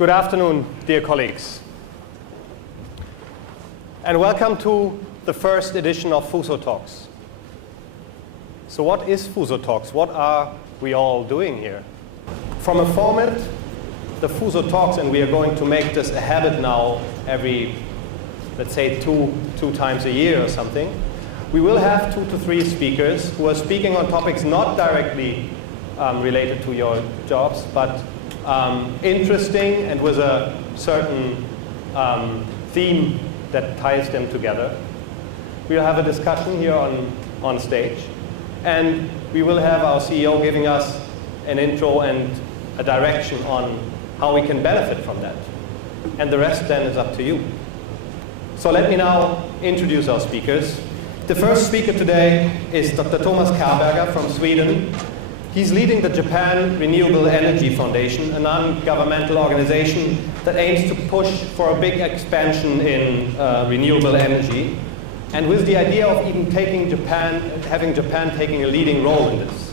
Good afternoon, dear colleagues, and welcome to the first edition of FUSO Talks. So what is FUSO Talks? What are we all doing here? From a format, the FUSO Talks, and we are going to make this a habit now every, let's say, two times a year or something. We will have 2 to 3 speakers who are speaking on topics not directly related to your jobs, but interesting and with a certain theme that ties them together. We will have a discussion here on stage, and we will have our CEO giving us an intro and a direction on how we can benefit from that. And the rest then is up to you. So let me now introduce our speakers. The first speaker today is Dr. Tomas Kaberger from Sweden. He's leading the Japan Renewable Energy Foundation, a non-governmental organization that aims to push for a big expansion in renewable energy, and with the idea of even having Japan taking a leading role in this.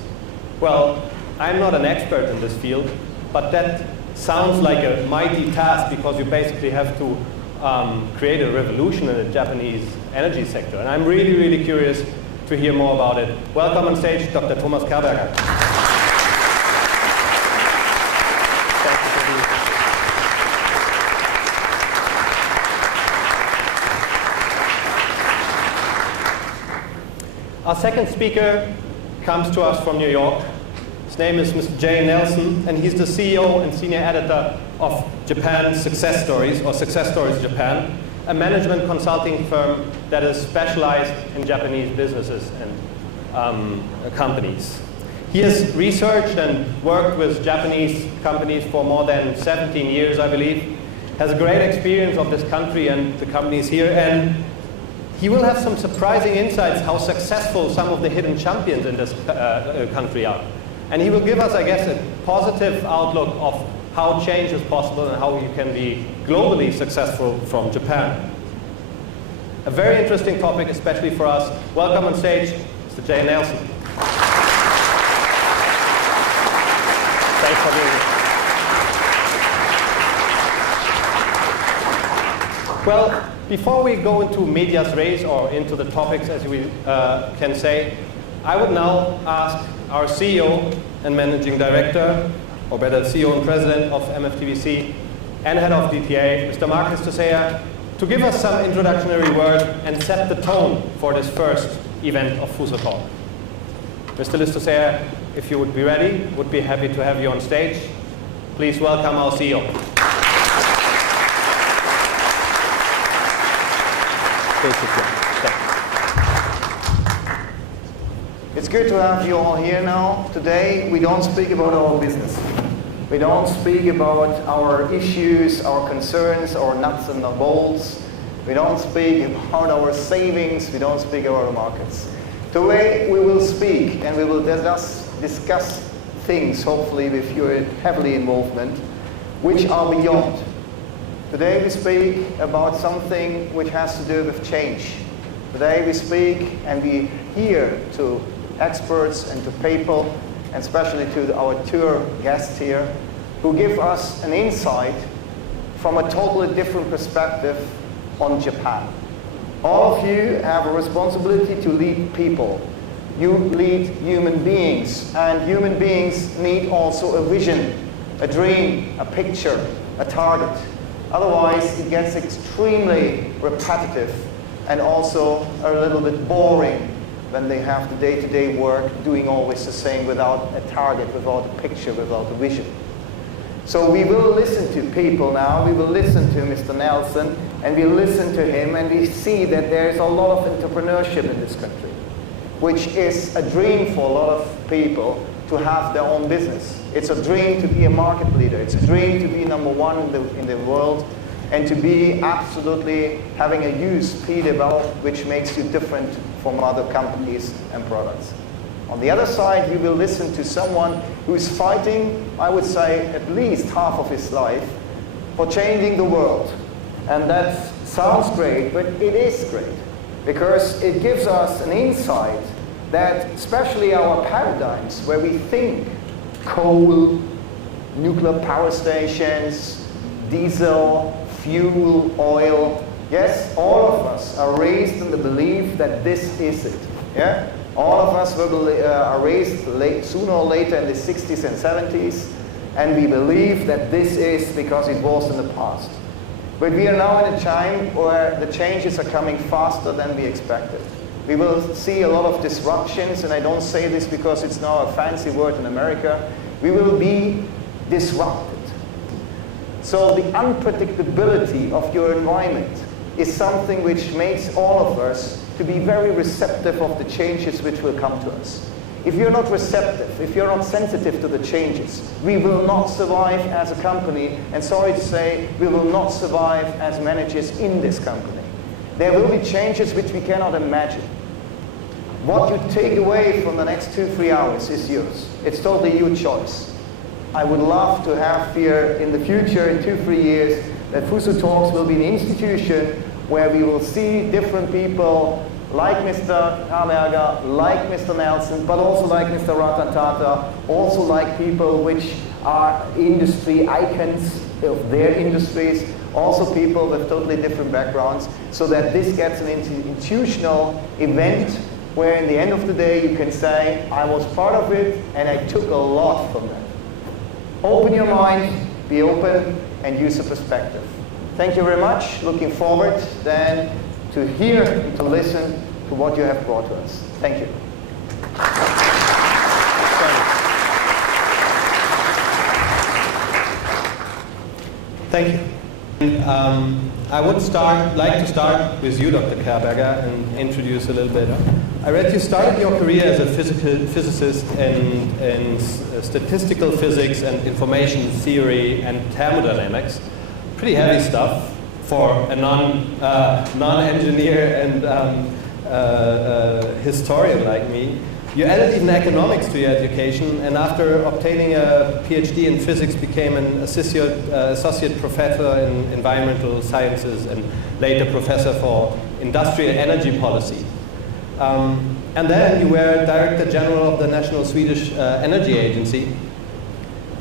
Well, I'm not an expert in this field, but that sounds like a mighty task because you basically have to create a revolution in the Japanese energy sector. And I'm really, really curious to hear more about it. Welcome on stage, Dr. Tomas Kaberger. Thank you for being here. Our second speaker comes to us from New York. His name is Mr. Jay Nelson, and he's the CEO and senior editor of Japan Success Stories, or Success Stories Japan, a management consulting firm that is specialized in Japanese businesses and companies. He has researched and worked with Japanese companies for more than 17 years, I believe, has a great experience of this country and the companies here, and he will have some surprising insights how successful some of the hidden champions in this country are. And he will give us, I guess, a positive outlook of how change is possible and how you can be globally successful from Japan. A very interesting topic, especially for us. Welcome on stage, Mr. Jay Nelson. Thanks for being here. Well, before we go into medias res, or into the topics, as we can say, I would now ask our CEO and Managing Director, or better, CEO and President of MFTBC and Head of DTA, Mr. Marc Llistosella, to give us some introductory word and set the tone for this first event of FUSO Talk. Mr. Llistosella, if you would be ready, would be happy to have you on stage. Please welcome our CEO. It's good to have you all here now. Today we don't speak about our business. We don't speak about our issues, our concerns, our nuts and bolts. We don't speak about our savings. We don't speak about our markets. Today we will speak and we will discuss things, hopefully with your heavily involvement, which are beyond. Today we speak about something which has to do with change. Today we speak and we hear to experts and to people, and especially to our tour guests here, who give us an insight from a totally different perspective on Japan. All of you have a responsibility to lead people. You lead human beings, and human beings need also a vision, a dream, a picture, a target. Otherwise, it gets extremely repetitive and also a little bit boring when they have the day-to-day work doing always the same without a target, without a picture, without a vision. So we will listen to people now, we will listen to Mr. Nelson, and we listen to him, and we see that there's a lot of entrepreneurship in this country, which is a dream for a lot of people to have their own business. It's a dream to be a market leader, it's a dream to be #1 in the world, and to be absolutely having a USP developed which makes you different from other companies and products. On the other side, you will listen to someone who's fighting, I would say, at least half of his life for changing the world. And that sounds great, but it is great, because it gives us an insight that especially our paradigms, where we think coal, nuclear power stations, diesel, fuel, oil. Yes, all of us are raised in the belief that this is it. Yeah? All of us are raised sooner or later in the 60s and 70s, and we believe that this is because it was in the past. But we are now in a time where the changes are coming faster than we expected. We will see a lot of disruptions, and I don't say this because it's now a fancy word in America. We will be disrupted. So the unpredictability of your environment is something which makes all of us to be very receptive of the changes which will come to us. If you're not receptive, if you're not sensitive to the changes, we will not survive as a company, and sorry to say, we will not survive as managers in this company. There will be changes which we cannot imagine. What you take away from the next 2-3 hours is yours. It's totally your choice. I would love to have here in the future, in 2-3 years, that FUSO Talks will be an institution where we will see different people like Mr. Kaberger, like Mr. Nelson, but also like Mr. Ratan Tata, also like people which are industry icons of their industries, also people with totally different backgrounds, so that this gets an institutional event where in the end of the day you can say, I was part of it and I took a lot from that. Open your mind, be open, and use a perspective. Thank you very much. Looking forward then to hear and to listen to what you have brought to us. Thank you. Thank you. I would like to start with you, Dr. Kaberger, and introduce a little bit. I read you started your career as a physicist in statistical physics and information theory and thermodynamics. Pretty heavy stuff for a non-engineer and historian like me. You added even economics to your education, and after obtaining a PhD in physics, became an associate professor in environmental sciences and later professor for industrial energy policy. And then you were Director General of the National Swedish Energy Agency.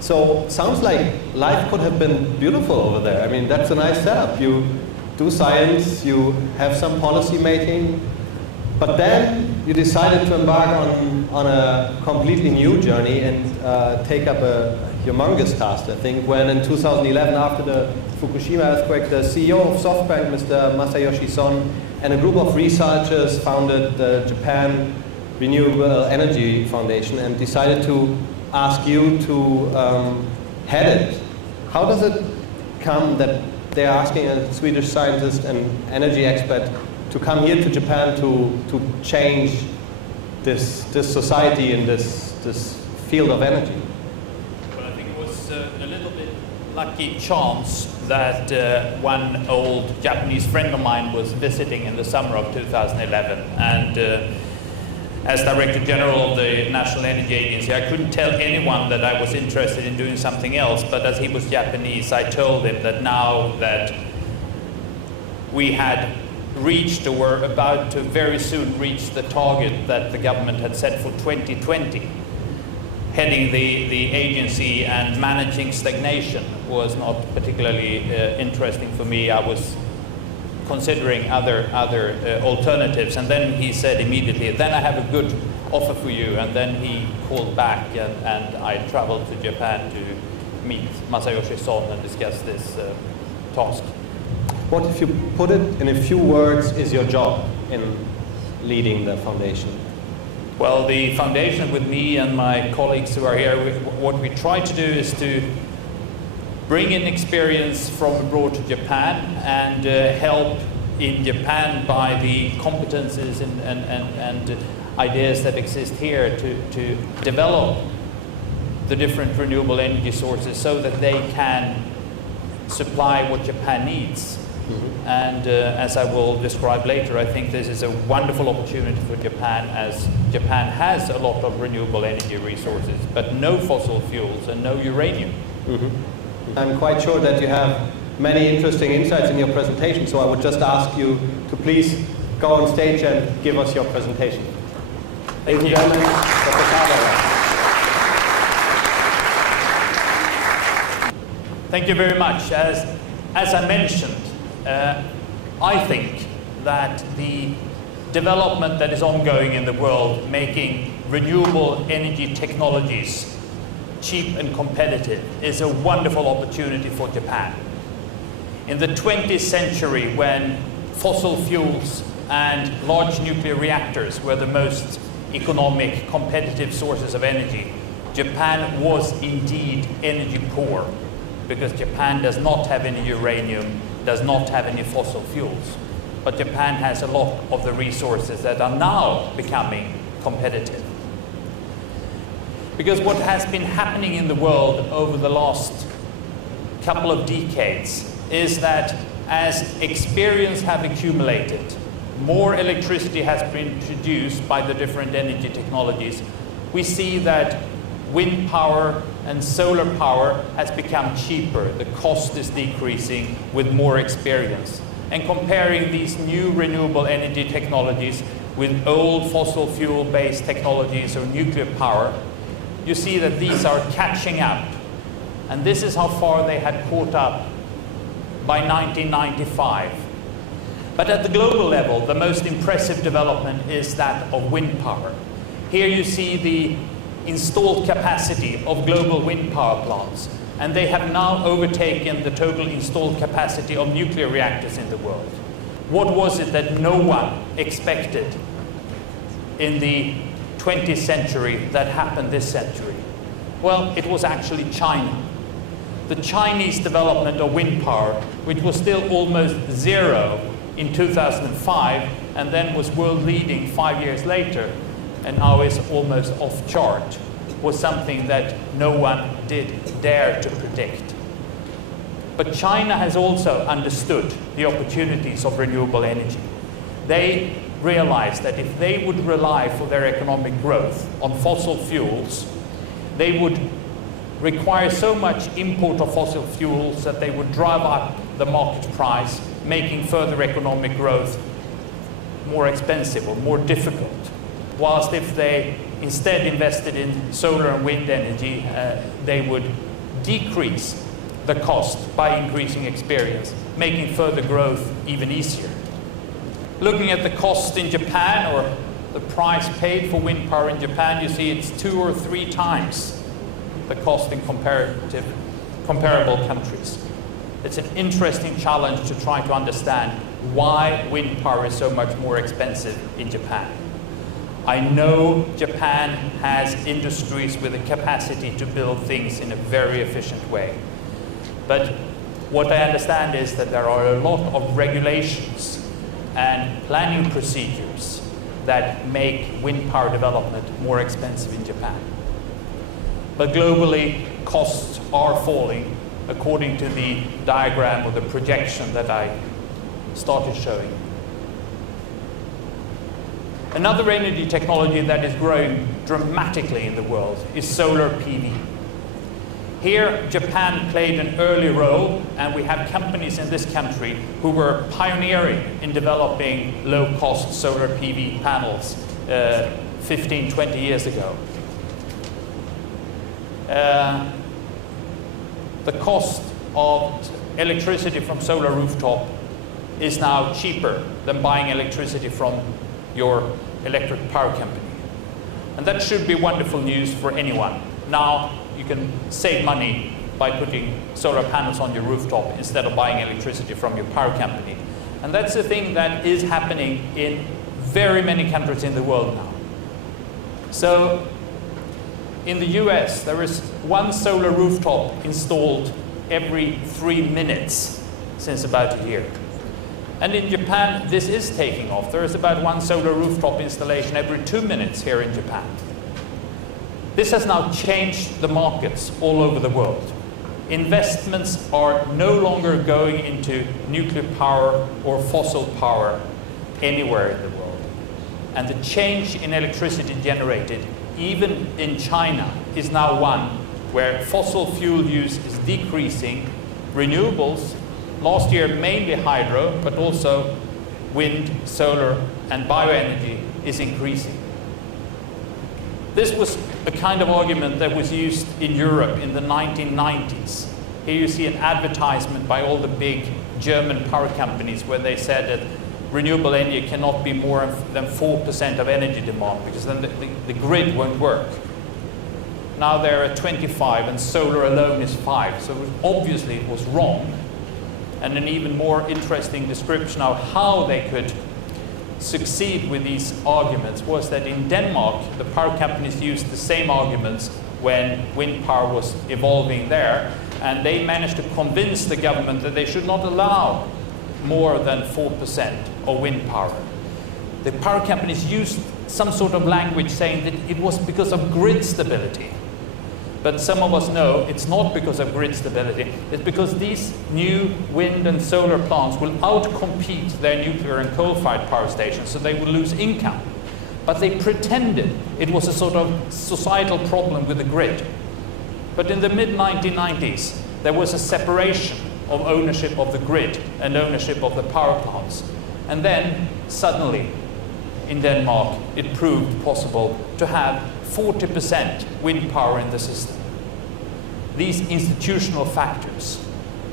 So sounds like life could have been beautiful over there. I mean, that's a nice setup. You do science, you have some policy making, but then you decided to embark on a completely new journey and take up a humongous task, I think, when in 2011, after the Fukushima earthquake, the CEO of SoftBank, Mr. Masayoshi Son, and a group of researchers founded the Japan Renewable Energy Foundation and decided to ask you to head it. How does it come that they're asking a Swedish scientist and energy expert to come here to Japan to change this society in this field of energy? Well, I think it was a little bit lucky chance that one old Japanese friend of mine was visiting in the summer of 2011, and as Director General of the National Energy Agency, I couldn't tell anyone that I was interested in doing something else, but as he was Japanese, I told him that now that we had reached, or were about to very soon reach, the target that the government had set for 2020, heading the agency and managing stagnation was not particularly interesting for me. I was considering other alternatives, and then he said immediately, then I have a good offer for you, and then he called back and I traveled to Japan to meet Masayoshi Son and discuss this task. What, if you put it in a few words, is your job in leading the foundation? Well, the foundation, with me and my colleagues who are here, what we try to do is to bring in experience from abroad to Japan and help in Japan by the competences and ideas that exist here to develop the different renewable energy sources so that they can supply what Japan needs. Mm-hmm. And as I will describe later, I think this is a wonderful opportunity for Japan, as Japan has a lot of renewable energy resources, but no fossil fuels and no uranium. Mm-hmm. I'm quite sure that you have many interesting insights in your presentation, so I would just ask you to please go on stage and give us your presentation. Thank you. Dr. Kaberger. Thank you very much. As I mentioned, I think that the development that is ongoing in the world, making renewable energy technologies cheap and competitive, is a wonderful opportunity for Japan. In the 20th century, when fossil fuels and large nuclear reactors were the most economic, competitive sources of energy, Japan was indeed energy poor, because Japan does not have any uranium, does not have any fossil fuels. But Japan has a lot of the resources that are now becoming competitive. Because what has been happening in the world over the last couple of decades is that as experience have accumulated, more electricity has been produced by the different energy technologies. We see that wind power and solar power has become cheaper. The cost is decreasing with more experience. And comparing these new renewable energy technologies with old fossil fuel-based technologies or nuclear power, you see that these are catching up. And this is how far they had caught up by 1995. But at the global level, the most impressive development is that of wind power. Here you see the installed capacity of global wind power plants, and they have now overtaken the total installed capacity of nuclear reactors in the world. What was it that no one expected in the 20th century that happened this century? Well, it was actually China. The Chinese development of wind power, which was still almost zero in 2005, and then was world leading 5 years later, and now is almost off chart, was something that no one did dare to predict. But China has also understood the opportunities of renewable energy. They realized that if they would rely for their economic growth on fossil fuels, they would require so much import of fossil fuels that they would drive up the market price, making further economic growth more expensive or more difficult. Whilst if they instead invested in solar and wind energy, they would decrease the cost by increasing experience, making further growth even easier. Looking at the cost in Japan, or the price paid for wind power in Japan, you see it's 2 or 3 times the cost in comparable countries. It's an interesting challenge to try to understand why wind power is so much more expensive in Japan. I know Japan has industries with the capacity to build things in a very efficient way. But what I understand is that there are a lot of regulations and planning procedures that make wind power development more expensive in Japan. But globally, costs are falling according to the diagram or the projection that I started showing. Another energy technology that is growing dramatically in the world is solar PV. Here, Japan played an early role, and we have companies in this country who were pioneering in developing low-cost solar PV panels 15, 20 years ago. The cost of electricity from solar rooftop is now cheaper than buying electricity from your electric power company. And that should be wonderful news for anyone. Now you can save money by putting solar panels on your rooftop instead of buying electricity from your power company. And that's the thing that is happening in very many countries in the world now. So in the US, there is 1 solar rooftop installed every 3 minutes since about a year. And in Japan, this is taking off. There is about 1 solar rooftop installation every 2 minutes here in Japan. This has now changed the markets all over the world. Investments are no longer going into nuclear power or fossil power anywhere in the world. And the change in electricity generated, even in China, is now one where fossil fuel use is decreasing, renewables, last year mainly hydro, but also wind, solar, and bioenergy is increasing. This was a kind of argument that was used in Europe in the 1990s, Here you see an advertisement by all the big German power companies where they said that renewable energy cannot be more than 4% of energy demand because then the grid won't work. Now they're at 25 and solar alone is 5. So obviously it was wrong. And an even more interesting description of how they could succeed with these arguments was that in Denmark, the power companies used the same arguments when wind power was evolving there, and they managed to convince the government that they should not allow more than 4% of wind power. The power companies used some sort of language saying that it was because of grid stability. But some of us know it's not because of grid stability. It's because these new wind and solar plants will outcompete their nuclear and coal-fired power stations, so they will lose income. But they pretended it was a sort of societal problem with the grid. But in the mid-1990s, there was a separation of ownership of the grid and ownership of the power plants. And then, suddenly, in Denmark, it proved possible to have 40% wind power in the system. These institutional factors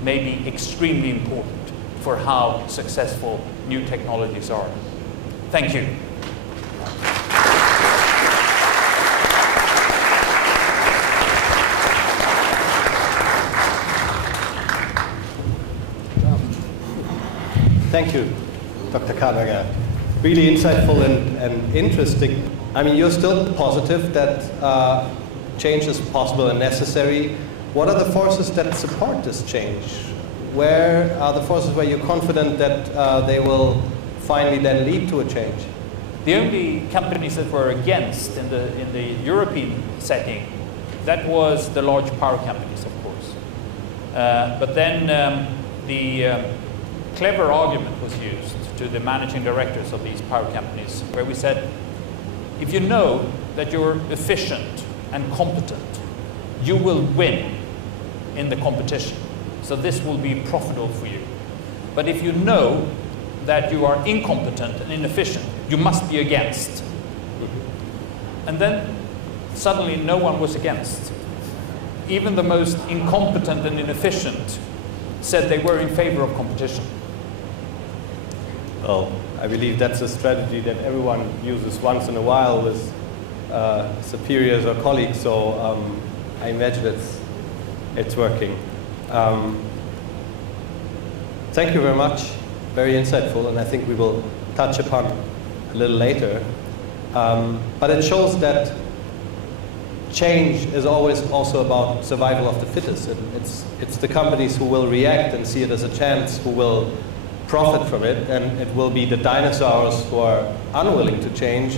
may be extremely important for how successful new technologies are. Thank you. Thank you, Dr. Kaberger. Really insightful and interesting. I mean, you're still positive that change is possible and necessary. What are the forces that support this change? Where are the forces where you're confident that they will finally then lead to a change? The only companies that were against in the European setting, that was the large power companies, of course. But then the clever argument was used to the managing directors of these power companies, where we said, if you know that you're efficient and competent, you will win in the competition. So this will be profitable for you. But if you know that you are incompetent and inefficient, you must be against. And then suddenly no one was against. Even the most incompetent and inefficient said they were in favor of competition. Well, I believe that's a strategy that everyone uses once in a while with superiors or colleagues, so I imagine it's working. Thank you very much, very insightful, and I think we will touch upon a little later. But it shows that change is always also about survival of the fittest. It's the companies who will react and see it as a chance who will profit from it, and it will be the dinosaurs who are unwilling to change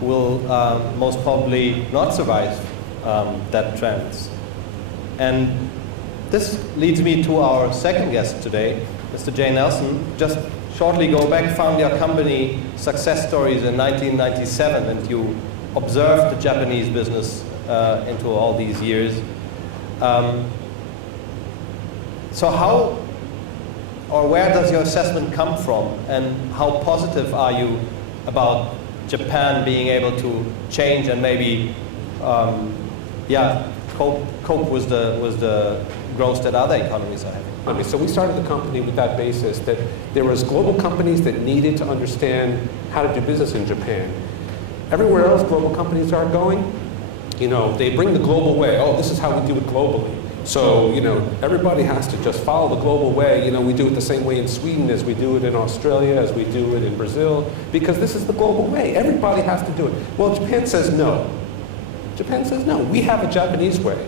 who will most probably not survive that trend. And this leads me to our second guest today, Mr. Jay Nelson. Just shortly go back, found your company success stories in 1997, and you observed the Japanese business into all these years. So how or where does your assessment come from, and how positive are you about Japan being able to change and maybe cope with the growth that other economies are having? So we started the company with that basis, that there was global companies that needed to understand how to do business in Japan. Everywhere else global companies are going, they bring the global way. Oh, this is how we do it globally. So, everybody has to just follow the global way. We do it the same way in Sweden as we do it in Australia, as we do it in Brazil, because this is the global way. Everybody has to do it. Well, Japan says no. Japan says no. We have a Japanese way.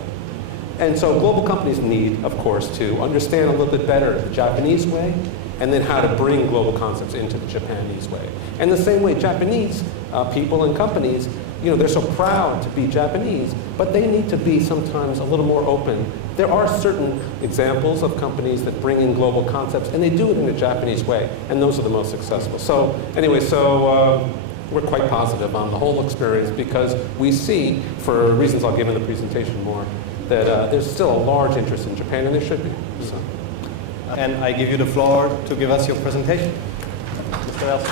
And so global companies need, of course, to understand a little bit better the Japanese way, and then how to bring global concepts into the Japanese way. And the same way Japanese people and companies, they're so proud to be Japanese, but they need to be sometimes a little more open. There are certain examples of companies that bring in global concepts, and they do it in a Japanese way, and those are the most successful. So anyway, we're quite positive on the whole experience, because we see, for reasons I'll give in the presentation more, that there's still a large interest in Japan, and there should be. So. And I give you the floor to give us your presentation. Mr. Nelson.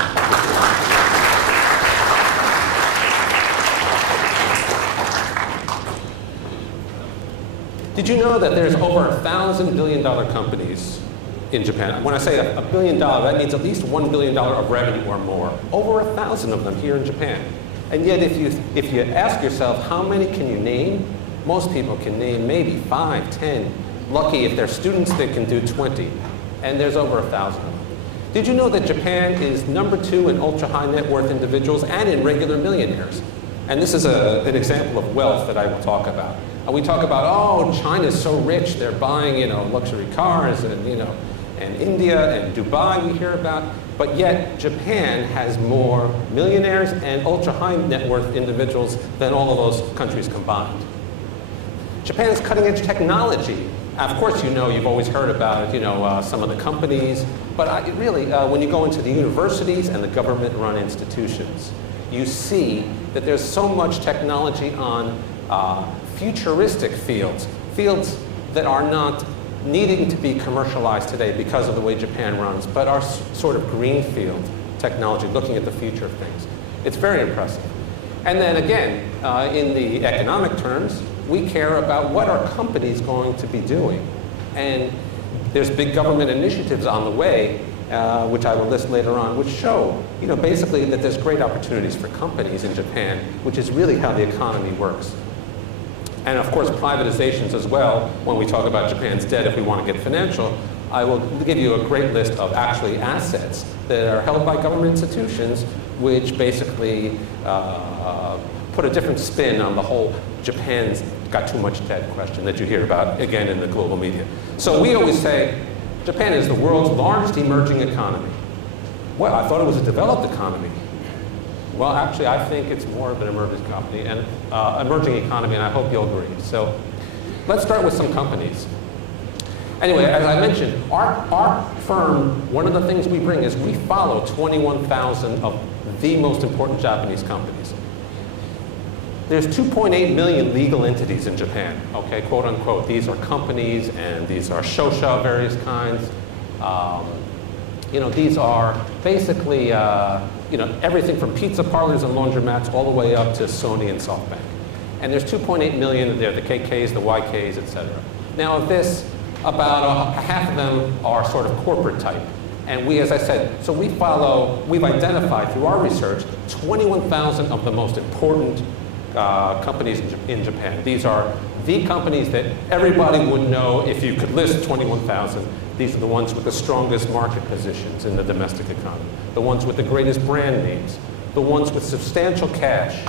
Did you know that there's over 1,000 billion-dollar companies in Japan? When I say $1 billion, that means at least $1 billion of revenue or more. Over 1,000 of them here in Japan. And yet, if you ask yourself, how many can you name? Most people can name maybe 5, 10. Lucky if they're students, they can do 20. And there's over 1,000 of them. Did you know that Japan is #2 in ultra-high net worth individuals and in regular millionaires? And this is an example of wealth that I will talk about. We talk about, oh, China's so rich, they're buying, luxury cars, and, and India and Dubai we hear about. But yet, Japan has more millionaires and ultra-high net worth individuals than all of those countries combined. Japan has cutting-edge technology. Of course, you've always heard about it, some of the companies. But really, when you go into the universities and the government-run institutions, you see that there's so much technology on futuristic fields that are not needing to be commercialized today because of the way Japan runs, but are sort of greenfield technology, looking at the future of things. It's very impressive. And then again, in the economic terms, we care about what are companies going to be doing. And there's big government initiatives on the way, which I will list later on, which show, basically that there's great opportunities for companies in Japan, which is really how the economy works. And of course, privatizations as well. When we talk about Japan's debt, if we want to get financial, I will give you a great list of actually assets that are held by government institutions, which basically put a different spin on the whole Japan's got too much debt question that you hear about, again, in the global media. So we always say, Japan is the world's largest emerging economy. Well, I thought it was a developed economy. Well, actually, I think it's more of an emerging economy, and I hope you'll agree. So let's start with some companies. Anyway, as I mentioned, our firm, one of the things we bring is we follow 21,000 of the most important Japanese companies. There's 2.8 million legal entities in Japan, okay, quote unquote. These are companies and these are shosha of various kinds. These are basically, everything from pizza parlors and laundromats all the way up to Sony and SoftBank. And there's 2.8 million, they're the KKs, the YKs, etc. Now of this, about half of them are sort of corporate type. And we, as I said, so we've identified through our research 21,000 of the most important companies in Japan. These are the companies that everybody would know if you could list 21,000. These are the ones with the strongest market positions in the domestic economy, the ones with the greatest brand names, the ones with substantial cash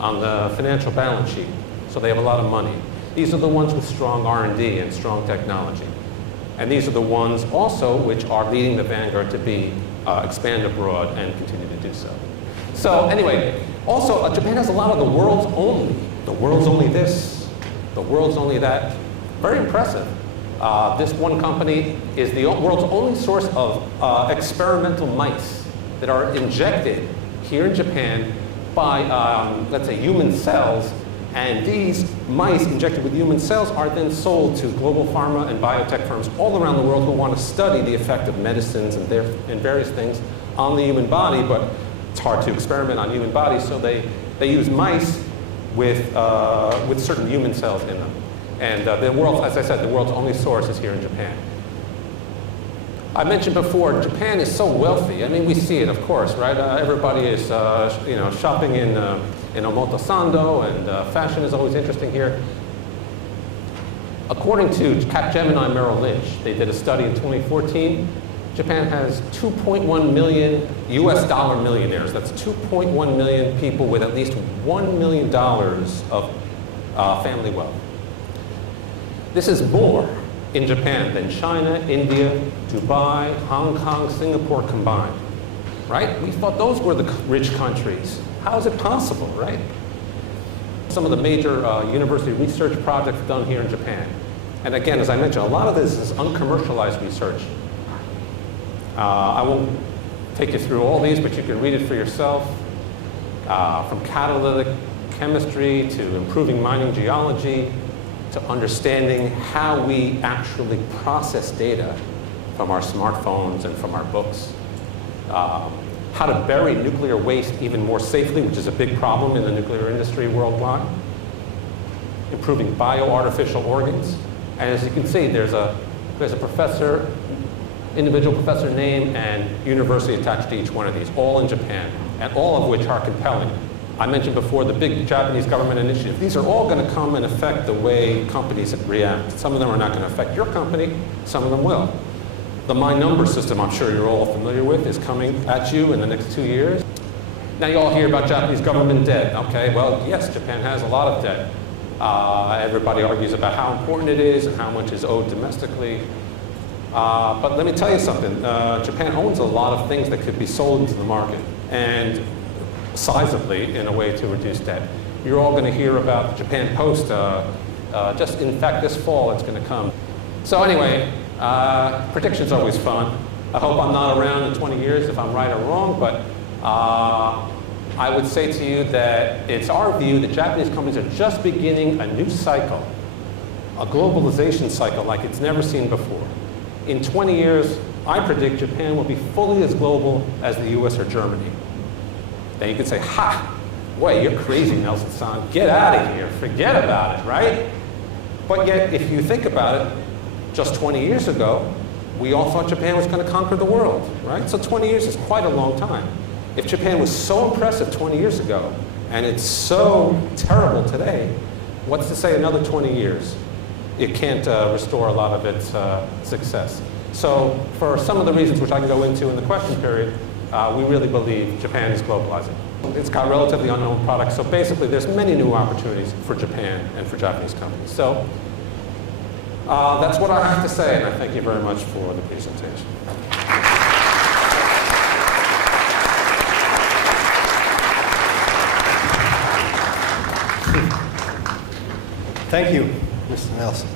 on the financial balance sheet, so they have a lot of money. These are the ones with strong R&D and strong technology. And these are the ones also which are leading the vanguard to expand abroad and continue to do so. So anyway, also Japan has a lot of the world's only this, the world's only that. Very impressive. This one company is the world's only source of experimental mice that are injected here in Japan by, let's say, human cells. And these mice injected with human cells are then sold to global pharma and biotech firms all around the world who want to study the effect of medicines and various things on the human body, but it's hard to experiment on human bodies, so they use mice with certain human cells in them. And the world, as I said, the world's only source is here in Japan. I mentioned before, Japan is so wealthy. I mean, we see it, of course, right? Everybody is, shopping in Omotesando, and fashion is always interesting here. According to Capgemini Merrill Lynch, they did a study in 2014. Japan has 2.1 million US dollar millionaires. That's 2.1 million people with at least $1 million of family wealth. This is more in Japan than China, India, Dubai, Hong Kong, Singapore combined, right? We thought those were the rich countries. How is it possible, right? Some of the major university research projects done here in Japan. And again, as I mentioned, a lot of this is uncommercialized research. I won't take you through all these, but you can read it for yourself. From catalytic chemistry to improving mining geology, to understanding how we actually process data from our smartphones and from our books. How to bury nuclear waste even more safely, which is a big problem in the nuclear industry worldwide. Improving bioartificial organs. And as you can see, there's a professor, individual professor name and university attached to each one of these, all in Japan, and all of which are compelling. I mentioned before the big Japanese government initiative. These are all going to come and affect the way companies react. Some of them are not going to affect your company, some of them will. The My Number system, I'm sure you're all familiar with, is coming at you in the next 2 years. Now you all hear about Japanese government debt. Okay, well, yes, Japan has a lot of debt. Everybody argues about how important it is and how much is owed domestically. But let me tell you something. Japan owns a lot of things that could be sold into the market, and sizably in a way to reduce debt. You're all going to hear about Japan Post. Just in fact, this fall it's going to come. So anyway, prediction's always fun. I hope I'm not around in 20 years if I'm right or wrong, but I would say to you that it's our view that Japanese companies are just beginning a new cycle, a globalization cycle like it's never seen before. In 20 years, I predict Japan will be fully as global as the US or Germany. Now you could say, ha, wait, you're crazy, Nelson-san. Get out of here, forget about it, right? But yet, if you think about it, just 20 years ago, we all thought Japan was going to conquer the world, right? So 20 years is quite a long time. If Japan was so impressive 20 years ago, and it's so terrible today, what's to say another 20 years? It can't restore a lot of its success. So for some of the reasons which I can go into in the question period, we really believe Japan is globalizing. It's got relatively unknown products, so basically there's many new opportunities for Japan and for Japanese companies. So that's what I have to say, and I thank you very much for the presentation. Thank you, Mr. Nelson.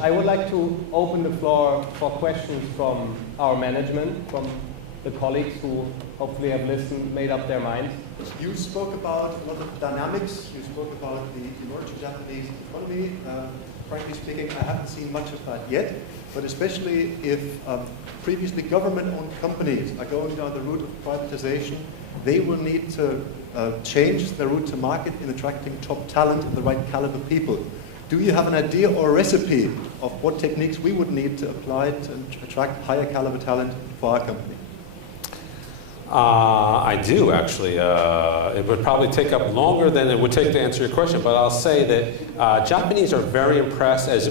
I would like to open the floor for questions from our management, from the colleagues who hopefully have listened, made up their minds. You spoke about a lot of dynamics. You spoke about the emerging Japanese economy. Frankly speaking, I haven't seen much of that yet, but especially if previously government-owned companies are going down the route of privatization, they will need to change their route to market in attracting top talent and the right caliber people. Do you have an idea or a recipe of what techniques we would need to apply to attract higher caliber talent for our company? I do, actually. It would probably take up longer than it would take to answer your question, but I'll say that Japanese are very impressed, as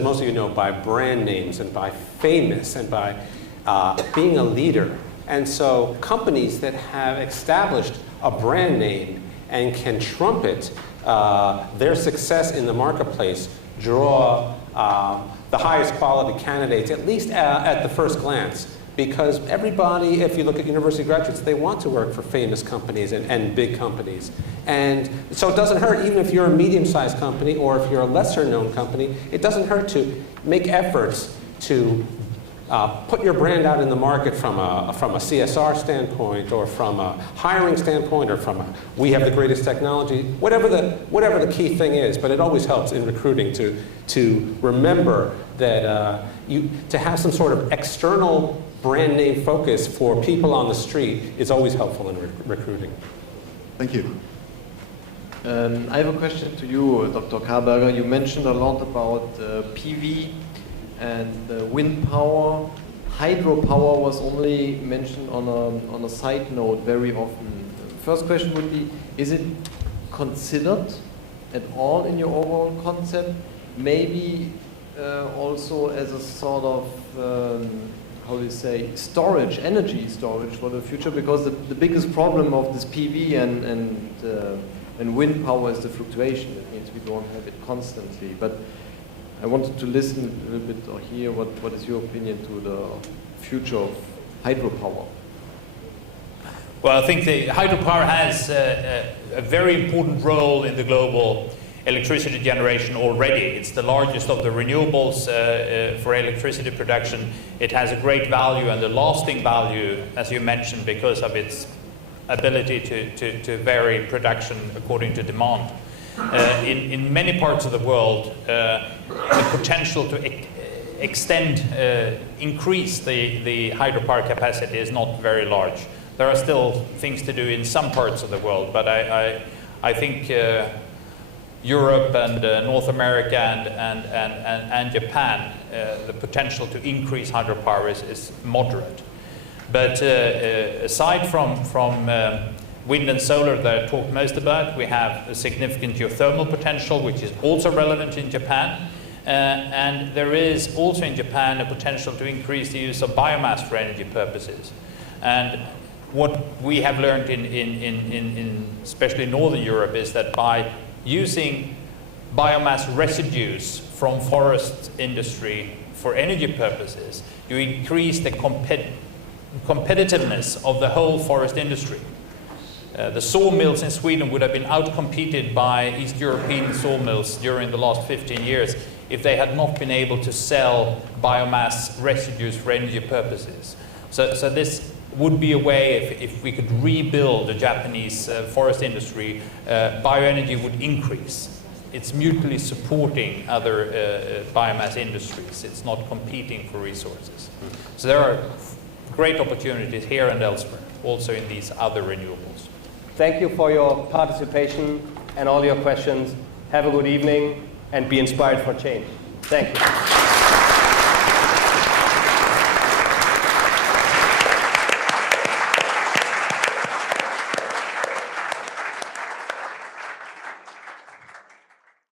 most of you know, by brand names and by famous and by being a leader. And so companies that have established a brand name and can trumpet their success in the marketplace draw the highest quality candidates, at least at the first glance. Because everybody, if you look at university graduates, they want to work for famous companies and big companies. And so it doesn't hurt, even if you're a medium-sized company or if you're a lesser-known company, it doesn't hurt to make efforts to put your brand out in the market from a CSR standpoint, or from a hiring standpoint, or from a we have the greatest technology, whatever the key thing is. But it always helps in recruiting to remember that to have some sort of external brand name focus for people on the street is always helpful in recruiting. Thank you. I have a question to you, Dr. Kaberger. You mentioned a lot about PV and wind power. Hydropower was only mentioned on a side note very often. First question would be, is it considered at all in your overall concept? Maybe also as a sort of how do you say, storage, energy storage for the future, because the biggest problem of this PV and wind power is the fluctuation. It means we don't have it constantly. But I wanted to listen a little bit or hear what is your opinion to the future of hydropower. Well, I think the hydropower has a very important role in the global electricity generation already. It's the largest of the renewables for electricity production. It has a great value and a lasting value, as you mentioned, because of its ability to vary production according to demand. In many parts of the world, the potential to increase the hydropower capacity is not very large. There are still things to do in some parts of the world, but I think Europe and North America and Japan, the potential to increase hydropower is moderate. But aside from wind and solar that I talked most about, we have a significant geothermal potential, which is also relevant in Japan. And there is also in Japan a potential to increase the use of biomass for energy purposes. And what we have learned in especially Northern Europe is that by using biomass residues from forest industry for energy purposes, you increase the competitiveness of the whole forest industry. The sawmills in Sweden would have been outcompeted by East European sawmills during the last 15 years if they had not been able to sell biomass residues for energy purposes. So this would be a way, if we could rebuild the Japanese forest industry, bioenergy would increase. It's mutually supporting other biomass industries. It's not competing for resources. So there are great opportunities here and elsewhere, also in these other renewables. Thank you for your participation and all your questions. Have a good evening and be inspired for change. Thank you.